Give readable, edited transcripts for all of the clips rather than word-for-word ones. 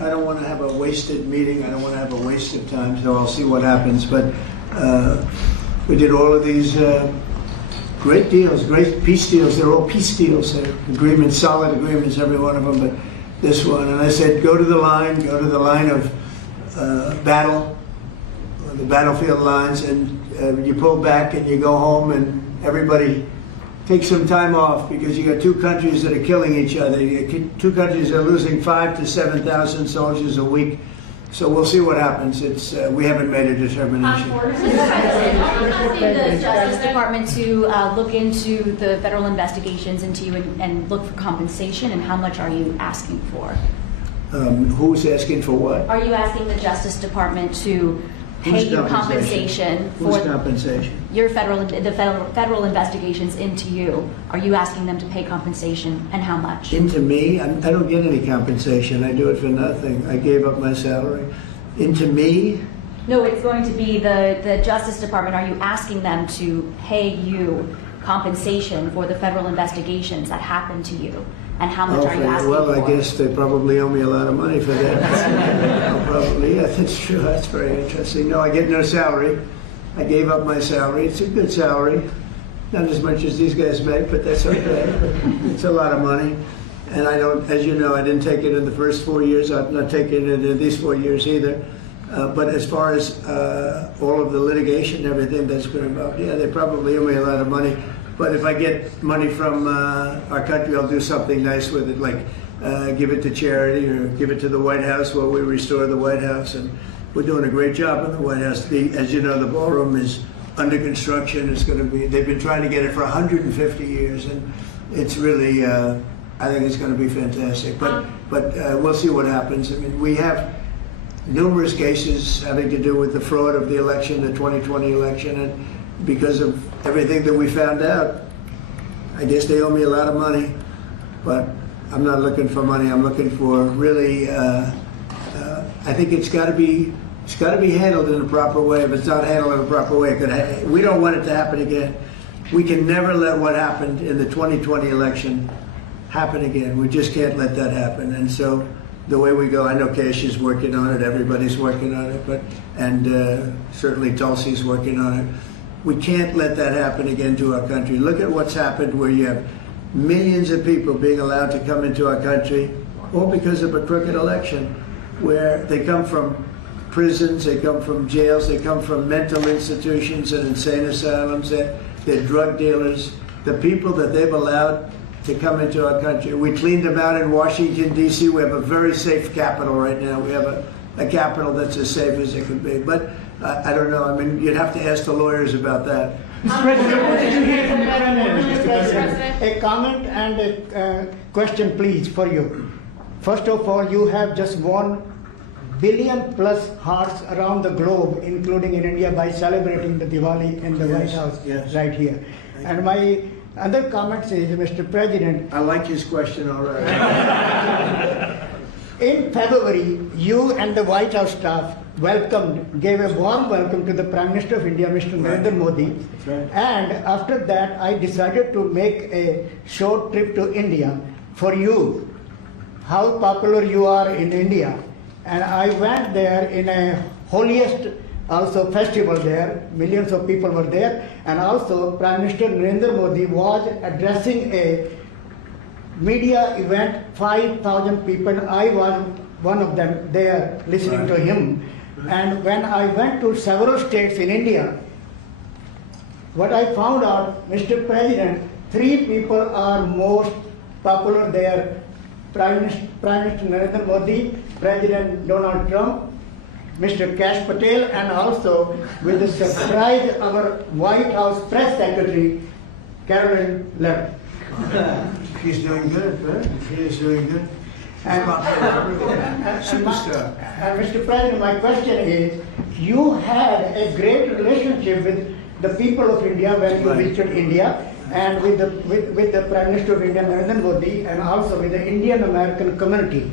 I don't want to have a wasted meeting. I don't want to have a waste of time. So I'll see what happens. But we did all of these great deals, great peace deals. They're all peace deals. They're agreements, solid agreements, every one of them. But this one, and I said, go to the line of battle, the battlefield lines, and you pull back and you go home, and everybody take some time off, because you got two countries that are killing each other. You got two countries that are losing 5,000 to 7,000 soldiers a week. So we'll see what happens. It's we haven't made a determination. Mr. President, are you asking the Justice Department to look into the federal investigations into you and look for compensation? And how much are you asking for? Who's asking for what? Are you asking the Justice Department to pay you compensation for compensation? Your federal investigations into you? Are you asking them to pay compensation, and how much? Into me? I don't get any compensation. I do it for nothing. I gave up my salary. Into me? No, it's going to be the Justice Department. Are you asking them to pay you compensation for the federal investigations that happened to you? And how much are you asking well, for? I guess they probably owe me a lot of money for that. Probably, yeah, that's true. That's very interesting. No, I get no salary. I gave up my salary. It's a good salary. Not as much as these guys make, but that's okay. It's a lot of money. And I don't, as you know, I didn't take it in the first 4 years. I'm not taking it in these 4 years either. But as far as all of the litigation and everything that's been involved, yeah, they probably owe me a lot of money. But if I get money from our country, I'll do something nice with it, like give it to charity or give it to the White House while we restore the White House. And we're doing a great job in the White House. As you know, the ballroom is under construction. It's going to be, they've been trying to get it for 150 years, and it's really, I think it's going to be fantastic. But we'll see what happens. I mean, we have numerous cases having to do with the fraud of the election, the 2020 election, and because of everything that we found out, I guess they owe me a lot of money, but I'm not looking for money. I'm looking for really, I think it's got to be handled in a proper way. If it's not handled in a proper way, we don't want it to happen again. We can never let what happened in the 2020 election happen again. We just can't let that happen. And so the way we go, I know Cash is working on it, everybody's working on it, and certainly Tulsi's working on it. We can't let that happen again to our country. Look at what's happened, where you have millions of people being allowed to come into our country, all because of a crooked election, where they come from prisons, they come from jails, they come from mental institutions and insane asylums, they're drug dealers. The people that they've allowed to come into our country, we cleaned them out in Washington, D.C. We have a very safe capital right now. We have a capital that's as safe as it can be. But I don't know. I mean, you'd have to ask the lawyers about that. Mr. President, what did you hear from Mr. President? A comment and a question, please, for you. First of all, you have just 1 billion plus hearts around the globe, including in India, by celebrating the Diwali in the White House right here. And my other comment is, Mr. President, I like his question already. In February, you and the White House staff gave a warm welcome to the Prime Minister of India, Mr. Narendra Modi. Right. And after that, I decided to make a short trip to India for you, how popular you are in India. And I went there in a holiest also festival there. Millions of people were there. And also Prime Minister Narendra Modi was addressing a media event, 5,000 people. I was one of them there listening to him. And when I went to several states in India, what I found out, Mr. President, 3 people are most popular there. Prime Minister Narendra Modi, President Donald Trump, Mr. Kash Patel, and also with the surprise, our White House Press Secretary, Caroline Levitt. She's doing good, right? She is doing good. Superstar. And Mr. President, my question is, you had a great relationship with the people of India when you visited India, and with the Prime Minister of India, Narendra Modi, and also with the Indian American community.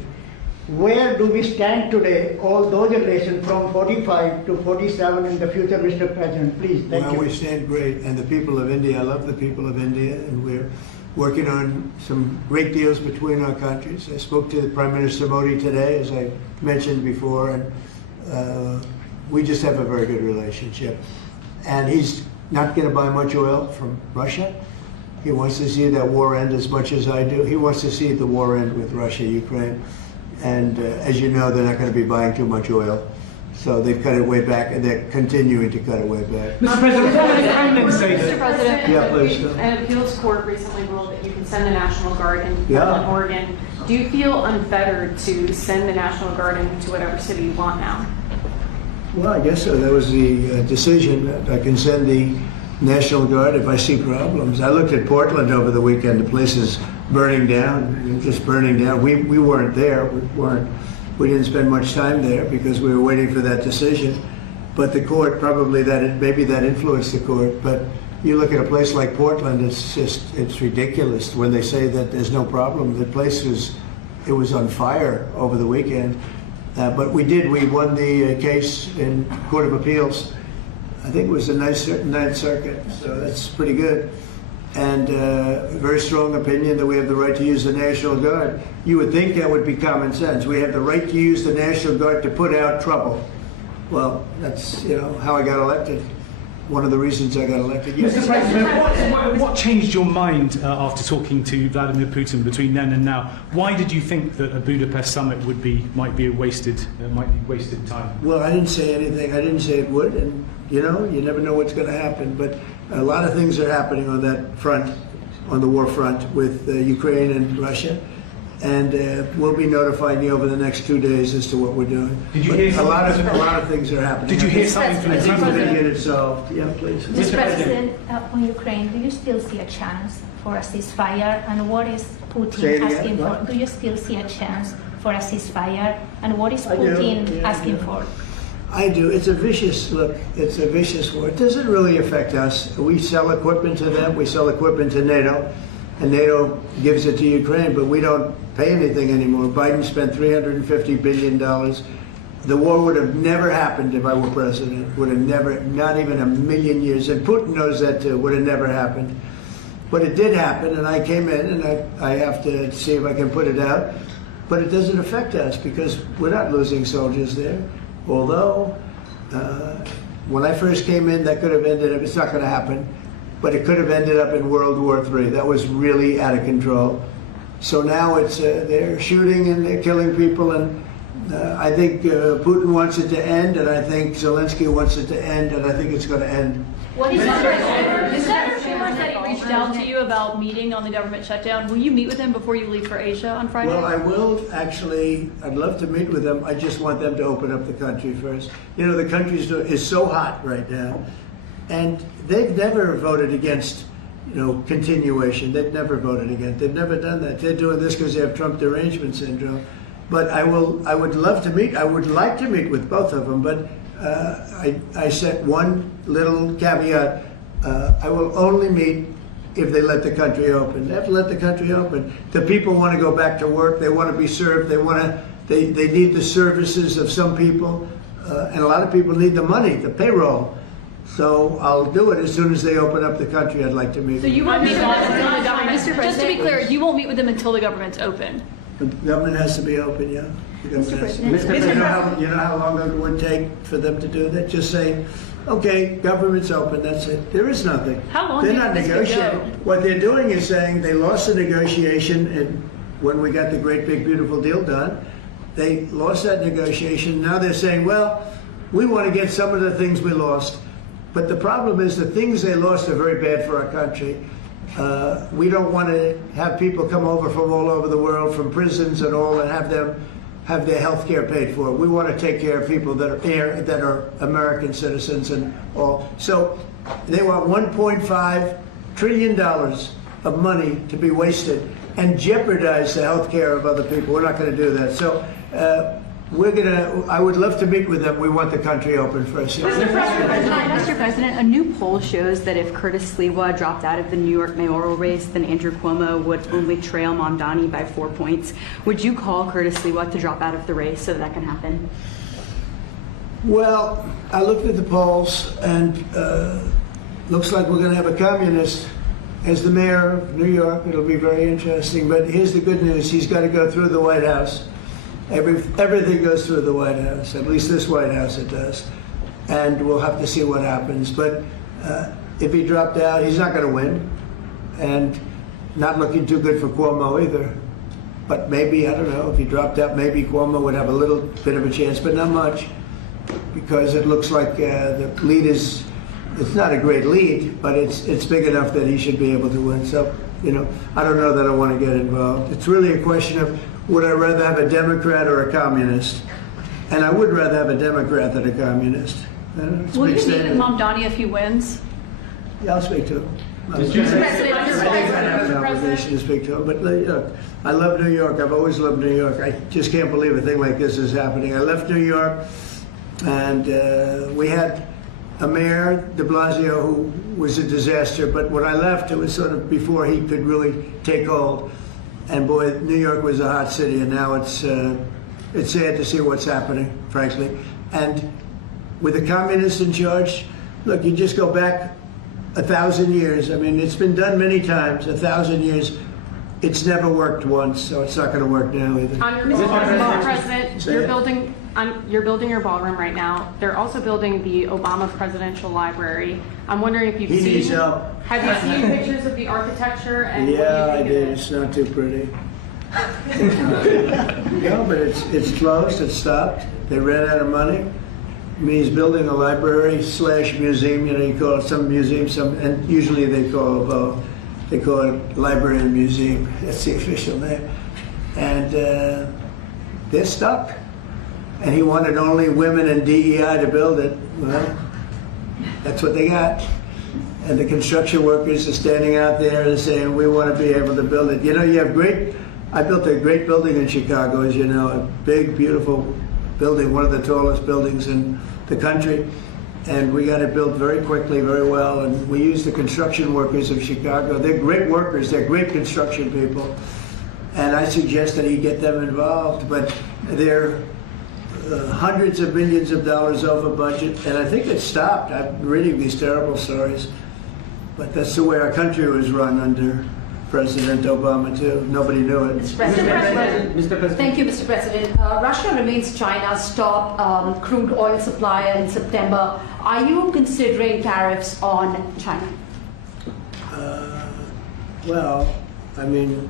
Where do we stand today, all those relations from 45 to 47 in the future, Mr. President? Please, thank you. We stand great, and the people of India, I love the people of India, and working on some great deals between our countries. I spoke to Prime Minister Modi today, as I mentioned before, and we just have a very good relationship. And he's not going to buy much oil from Russia. He wants to see that war end as much as I do. He wants to see the war end with Russia, Ukraine. And as you know, they're not going to be buying too much oil. So they've cut it way back, and they're continuing to cut it way back. Mr. President, what did the Kremlin say? Mr. President. Yeah, please. An appeals court recently ruled that you can send the National Guard in Yeah. Portland, Oregon. Do you feel unfettered to send the National Guard into whatever city you want now? Well, I guess so. That was the decision that I can send the National Guard if I see problems. I looked at Portland over the weekend. The place is burning down, just burning down. We weren't there. We didn't spend much time there because we were waiting for that decision. But the court, probably maybe that influenced the court. But you look at a place like Portland, it's ridiculous when they say that there's no problem. The place was on fire over the weekend. But we won the case in Court of Appeals. I think it was the Ninth Circuit, so that's pretty good. And a very strong opinion that we have the right to use the National Guard. You would think that would be common sense. We have the right to use the National Guard to put out trouble. Well, that's how I got elected. One of the reasons I got elected. Yes. Mr. President, what changed your mind after talking to Vladimir Putin between then and now? Why did you think that a Budapest summit might be wasted time? Well, I didn't say anything. I didn't say it would, and you never know what's going to happen. But a lot of things are happening on that front, on the war front with Ukraine and Russia, and we'll be notifying you over the next 2 days as to what we're doing. Did you hear a lot of things are happening. Did you hear something from I the think we're going to Kremlin? get it solved. Yeah, please. Mr. President, on Ukraine, do you still see a chance for a ceasefire? And what is Say it Putin again. asking for? What? Do you still see a chance for a ceasefire? And what is I do. Putin Yeah, asking yeah. for? I do. It's a vicious war. It doesn't really affect us. We sell equipment to them. We sell equipment to NATO, and NATO gives it to Ukraine, but we don't pay anything anymore. Biden spent $350 billion. The war would have never happened if I were president. Would have never, not even a million years. And Putin knows that too. Would have never happened. But it did happen, and I came in, and I have to see if I can put it out. But it doesn't affect us because we're not losing soldiers there. Although, when I first came in, that could have ended up, it's not going to happen, but it could have ended up in World War III. That was really out of control. So now they're shooting and they're killing people, and I think Putin wants it to end, and I think Zelensky wants it to end, and I think it's going to end. What is Is there rumors that he reached out to you about meeting on the government shutdown? Will you meet with him before you leave for Asia on Friday? Well, I will actually. I'd love to meet with them. I just want them to open up the country first. The country is so hot right now, and they've never voted against, continuation. They've never voted against. They've never done that. They're doing this because they have Trump derangement syndrome. But I would love to meet. I would like to meet with both of them. But I set one little caveat. I will only meet if they let the country open. They have to let the country open. The people want to go back to work. They want to be served. They need the services of some people, and a lot of people need the money, the payroll. So I'll do it as soon as they open up the country. I'd like to meet. So you won't meet with them until the government. Mr. Just to be clear, you won't meet with them until the government's open. The government has to be open, yeah. The government has to be. President. You know how long it would take for them to do that? Just say, okay, government's open, that's it. There is nothing. How long They're do you not think this could negotiating. go? What they're doing is saying they lost the negotiation, and when we got the great big beautiful deal done, they lost that negotiation. Now they're saying, well, we want to get some of the things we lost. But the problem is the things they lost are very bad for our country. We don't want to have people come over from all over the world, from prisons and all, and have them have their health care paid for. We want to take care of people that are here, that are American citizens and all. So they want $1.5 trillion of money to be wasted and jeopardize the health care of other people. We're not going to do that. So I would love to meet with them. We want the country open first. Mr. President, a new poll shows that if Curtis Sliwa dropped out of the New York mayoral race, then Andrew Cuomo would only trail Mondani by 4 points. Would you call Curtis Sliwa to drop out of the race so that can happen? Well, I looked at the polls, and looks like we're going to have a communist as the mayor of New York, it'll be very interesting. But here's the good news: he's got to go through the White House. Everything goes through the White House. At least this White House it does. And we'll have to see what happens. But if he dropped out, he's not going to win, and not looking too good for Cuomo either. But maybe, I don't know, if he dropped out, maybe Cuomo would have a little bit of a chance, but not much, because it looks like the lead is, it's not a great lead, but it's big enough that he should be able to win. So, you know, I don't know that I want to get involved. It's really a question of, would I rather have a Democrat or a communist? And I would rather have a Democrat than a communist. Will you meet with Mamdani if he wins? Yeah, I'll speak to him. Mr. Obligation to speak to him, but look, I love New York. I've always loved New York. I just can't believe a thing like this is happening. I left New York, and we had a mayor, De Blasio, who was a disaster. But when I left, it was sort of before he could really take hold. And boy, New York was a hot city, and now it's sad to see what's happening, frankly. And with the communists in charge, look, you just go back 1,000 years. I mean, it's been done many times. 1,000 years. It's never worked once, so it's not going to work now either. Mr. President, you're building your ballroom right now. They're also building the Obama Presidential Library. I'm wondering if you've He needs seen. help. Have you seen pictures of the architecture and Yeah, what I do you think did. of it? It's not too pretty. No, but it's closed. It's stopped. They ran out of money. I mean, he's building a library / museum. You know, you call it some museum, and usually they call it library and museum. That's the official name. And they're stuck. And he wanted only women and DEI to build it. Well, that's what they got. And the construction workers are standing out there and saying, we want to be able to build it. You know, I built a great building in Chicago, as you know, a big, beautiful building, one of the tallest buildings in the country. And we got it built very quickly, very well. And we used the construction workers of Chicago. They're great workers. They're great construction people. And I suggested he get them involved. But they're hundreds of millions of dollars over budget. And I think it stopped. I'm reading these terrible stories. But that's the way our country was run under President Obama, too. Nobody knew it. Mr. President. Thank you, Mr. President. Russia remains China's top crude oil supplier in September. Are you considering tariffs on China? Well, I mean,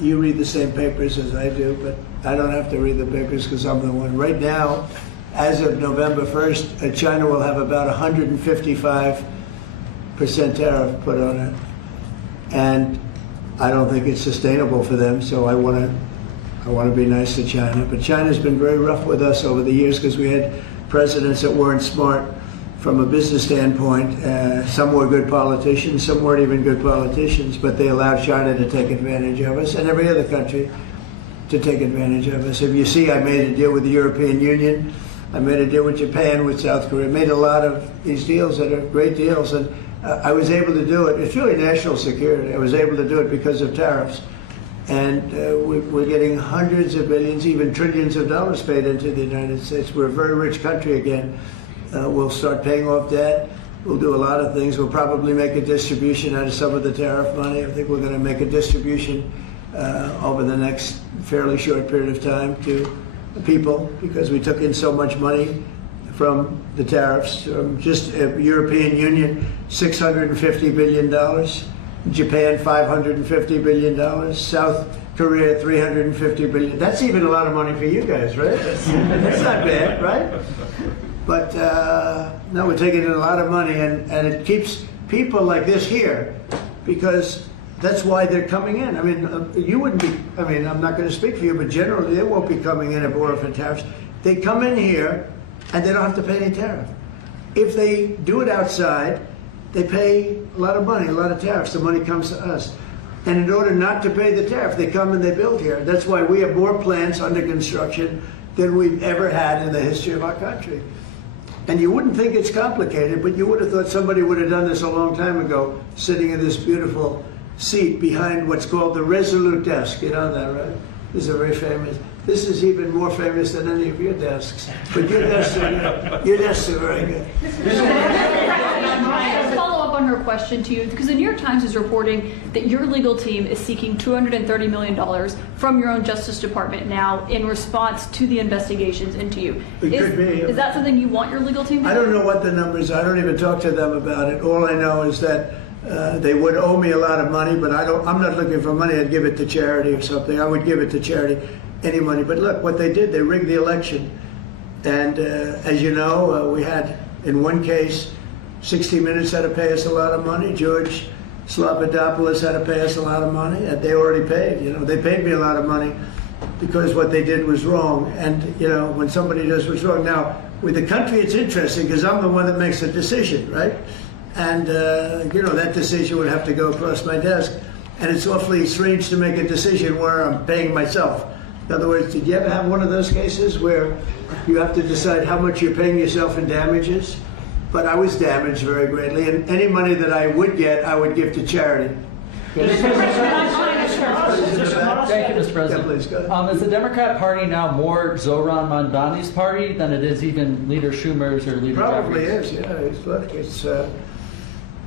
you read the same papers as I do, but I don't have to read the papers because I'm the one. Right now, as of November 1st, China will have about 155% tariff put on it. And I don't think it's sustainable for them, so I want to be nice to China. But China's been very rough with us over the years because we had presidents that weren't smart from a business standpoint. Some were good politicians, some weren't even good politicians, but they allowed China to take advantage of us and every other country to take advantage of us. If you see, I made a deal with the European Union. I made a deal with Japan, with South Korea. I made a lot of these deals that are great deals. And I was able to do it. It's really national security. I was able to do it because of tariffs. And we're getting hundreds of billions, even trillions of dollars paid into the United States. We're a very rich country again. We'll start paying off debt. We'll do a lot of things. We'll probably make a distribution out of some of the tariff money. I think we're going to make a distribution over the next fairly short period of time to people because we took in so much money from the tariffs. Just European Union, $650 billion. Japan, $550 billion. South Korea, $350 billion. That's even a lot of money for you guys, right? That's not bad, right? But no, we're taking in a lot of money, and it keeps people like this here because that's why they're coming in. I mean, you wouldn't be, I mean, I'm not going to speak for you, but generally they won't be coming in if it weren't for tariffs. They come in here and they don't have to pay any tariff. If they do it outside, they pay a lot of money, a lot of tariffs. The money comes to us. And in order not to pay the tariff, they come and they build here. That's why we have more plants under construction than we've ever had in the history of our country. And you wouldn't think it's complicated, but you would have thought somebody would have done this a long time ago, sitting in this beautiful seat behind what's called the Resolute desk. You know that, right? This is a very famous. This is even more famous than any of your desks. But your desks are very good. Follow up up on her question to you, because the New York Times is reporting that your legal team is seeking $230 million from your own Justice Department now in response to the investigations into you. It could be. Is that something you want your legal team to do? I don't know what the numbers are. I don't even talk to them about it. All I know is that they would owe me a lot of money, but I'm not looking for money. I'd give it to charity or something. I would give it to charity, any money. But look, what they did, they rigged the election. And as you know, we had, in one case, 60 Minutes had to pay us a lot of money. George Slobodanopoulos had to pay us a lot of money. And they already paid. They paid me a lot of money because what they did was wrong. And, when somebody does what's wrong. Now, with the country, it's interesting because I'm the one that makes the decision, right? And, that decision would have to go across my desk. And it's awfully strange to make a decision where I'm paying myself. In other words, did you ever have one of those cases where you have to decide how much you're paying yourself in damages? But I was damaged very greatly, and any money that I would get, I would give to charity. Thank you, Mr. President. Yeah, please, go ahead. Is the Democrat Party now more Zoran Mondani's party than it is even Leader Schumer's or Leader Probably Jeffries? is, yeah.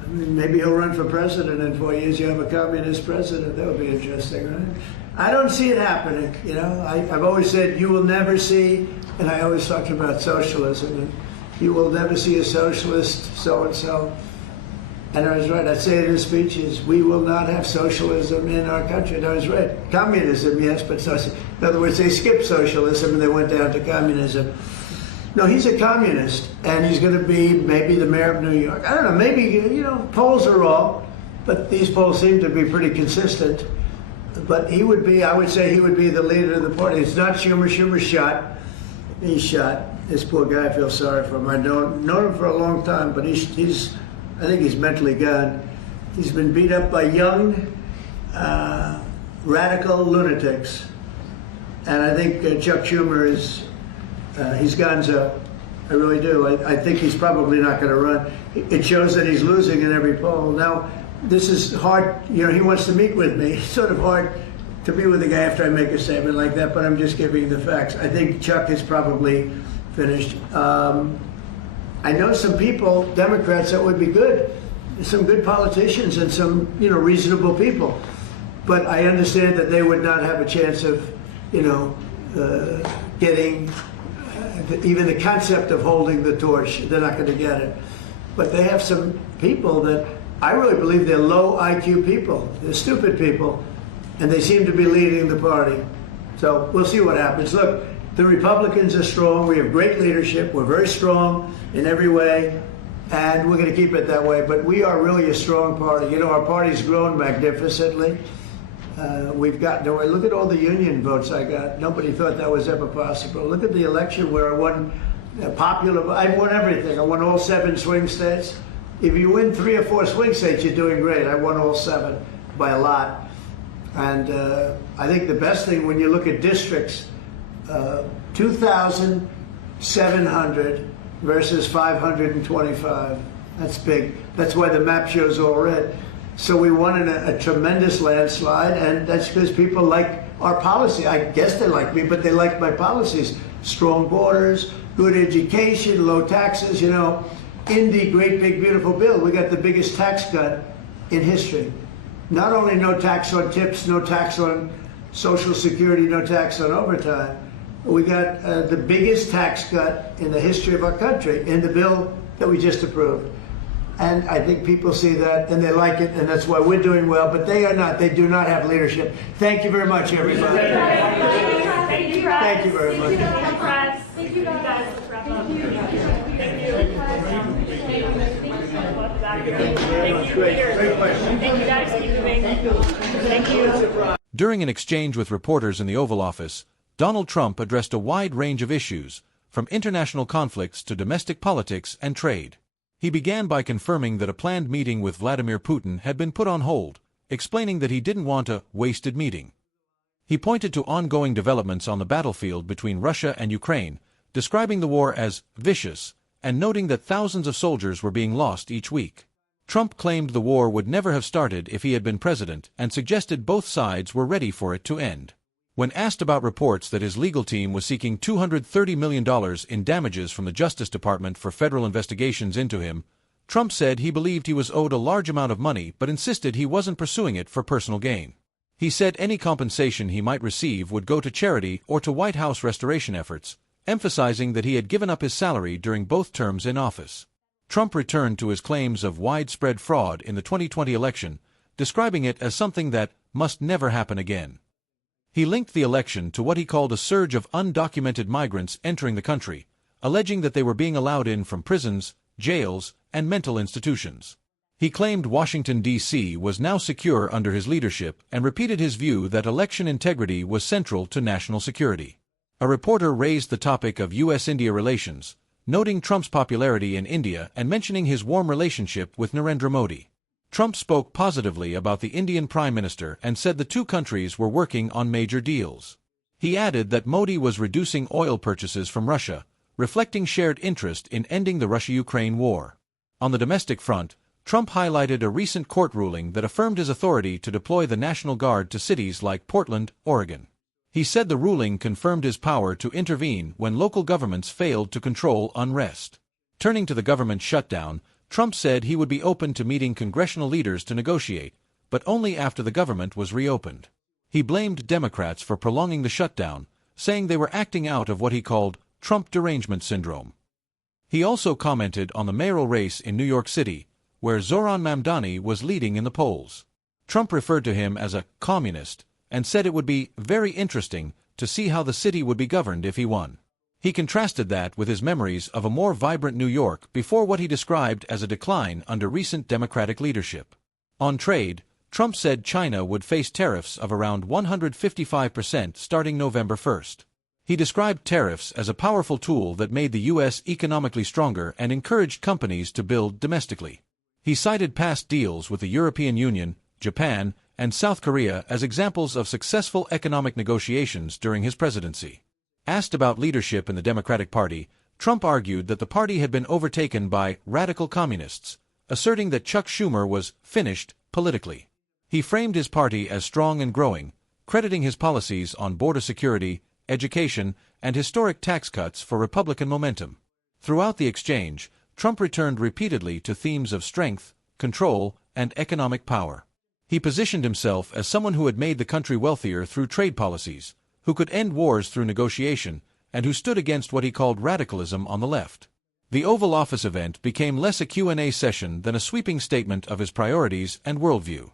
Maybe he'll run for president in 4 years. You have a communist president. That would be interesting, right? I don't see it happening. I've always said you will never see, and I always talk about socialism, and you will never see a socialist so-and-so. And I was right. I say it in speeches. We will not have socialism in our country. And I was right. Communism, yes, but socialism. In other words, they skipped socialism and they went down to communism. No, he's a communist, and he's going to be maybe the mayor of New York. I don't know. Maybe, polls are wrong, but these polls seem to be pretty consistent. But he would be, I would say he would be the leader of the party. It's not Schumer. Schumer's shot. He's shot. This poor guy, I feel sorry for him. I've known him for a long time, but I think he's mentally gone. He's been beat up by young, radical lunatics. And I think Chuck Schumer he's gonzo. I really do. I think he's probably not going to run. It shows that he's losing in every poll. Now, this is hard. He wants to meet with me. It's sort of hard to be with a guy after I make a statement like that, but I'm just giving you the facts. I think Chuck is probably finished. I know some people, Democrats, that would be good. Some good politicians and some, reasonable people. But I understand that they would not have a chance of, getting even the concept of holding the torch. They're not going to get it. But they have some people that I really believe they're low IQ people. They're stupid people. And they seem to be leading the party. So we'll see what happens. Look, the Republicans are strong. We have great leadership. We're very strong in every way. And we're going to keep it that way. But we are really a strong party. Our party's grown magnificently. Look at all the union votes I got. Nobody thought that was ever possible. Look at the election where I won I won everything. I won all 7 swing states. If you win 3 or 4 swing states, you're doing great. I won all 7 by a lot. And I think the best thing when you look at districts, 2,700 versus 525. That's big. That's why the map shows all red. So we won in a tremendous landslide, and that's because people like our policy. I guess they like me, but they like my policies. Strong borders, good education, low taxes. In the great big beautiful bill, we got the biggest tax cut in history. Not only no tax on tips, no tax on Social Security, no tax on overtime, we got the biggest tax cut in the history of our country in the bill that we just approved. And I think people see that and they like it, and that's why we're doing well, but they are not. They do not have leadership. Thank you very much, everybody. Thank you, Thank you very much. Thank you, guys. Let's wrap up. Thank you, guys. Keep moving. Thank you. During an exchange with reporters in the Oval Office, Donald Trump addressed a wide range of issues, from international conflicts to domestic politics and trade. He began by confirming that a planned meeting with Vladimir Putin had been put on hold, explaining that he didn't want a wasted meeting. He pointed to ongoing developments on the battlefield between Russia and Ukraine, describing the war as vicious, and noting that thousands of soldiers were being lost each week. Trump claimed the war would never have started if he had been president and suggested both sides were ready for it to end. When asked about reports that his legal team was seeking $230 million in damages from the Justice Department for federal investigations into him, Trump said he believed he was owed a large amount of money but insisted he wasn't pursuing it for personal gain. He said any compensation he might receive would go to charity or to White House restoration efforts, emphasizing that he had given up his salary during both terms in office. Trump returned to his claims of widespread fraud in the 2020 election, describing it as something that must never happen again. He linked the election to what he called a surge of undocumented migrants entering the country, alleging that they were being allowed in from prisons, jails, and mental institutions. He claimed Washington, D.C. was now secure under his leadership and repeated his view that election integrity was central to national security. A reporter raised the topic of U.S.-India relations, noting Trump's popularity in India and mentioning his warm relationship with Narendra Modi. Trump spoke positively about the Indian Prime Minister and said the two countries were working on major deals. He added that Modi was reducing oil purchases from Russia, reflecting shared interest in ending the Russia-Ukraine war. On the domestic front, Trump highlighted a recent court ruling that affirmed his authority to deploy the National Guard to cities like Portland, Oregon. He said the ruling confirmed his power to intervene when local governments failed to control unrest. Turning to the government shutdown, Trump said he would be open to meeting congressional leaders to negotiate, but only after the government was reopened. He blamed Democrats for prolonging the shutdown, saying they were acting out of what he called Trump derangement syndrome. He also commented on the mayoral race in New York City, where Zohran Mamdani was leading in the polls. Trump referred to him as a communist and said it would be very interesting to see how the city would be governed if he won. He contrasted that with his memories of a more vibrant New York before what he described as a decline under recent Democratic leadership. On trade, Trump said China would face tariffs of around 155% starting November 1st. He described tariffs as a powerful tool that made the U.S. economically stronger and encouraged companies to build domestically. He cited past deals with the European Union, Japan, and South Korea as examples of successful economic negotiations during his presidency. Asked about leadership in the Democratic Party, Trump argued that the party had been overtaken by radical communists, asserting that Chuck Schumer was finished politically. He framed his party as strong and growing, crediting his policies on border security, education, and historic tax cuts for Republican momentum. Throughout the exchange, Trump returned repeatedly to themes of strength, control, and economic power. He positioned himself as someone who had made the country wealthier through trade policies, who could end wars through negotiation, and who stood against what he called radicalism on the left. The Oval Office event became less a Q&A session than a sweeping statement of his priorities and worldview.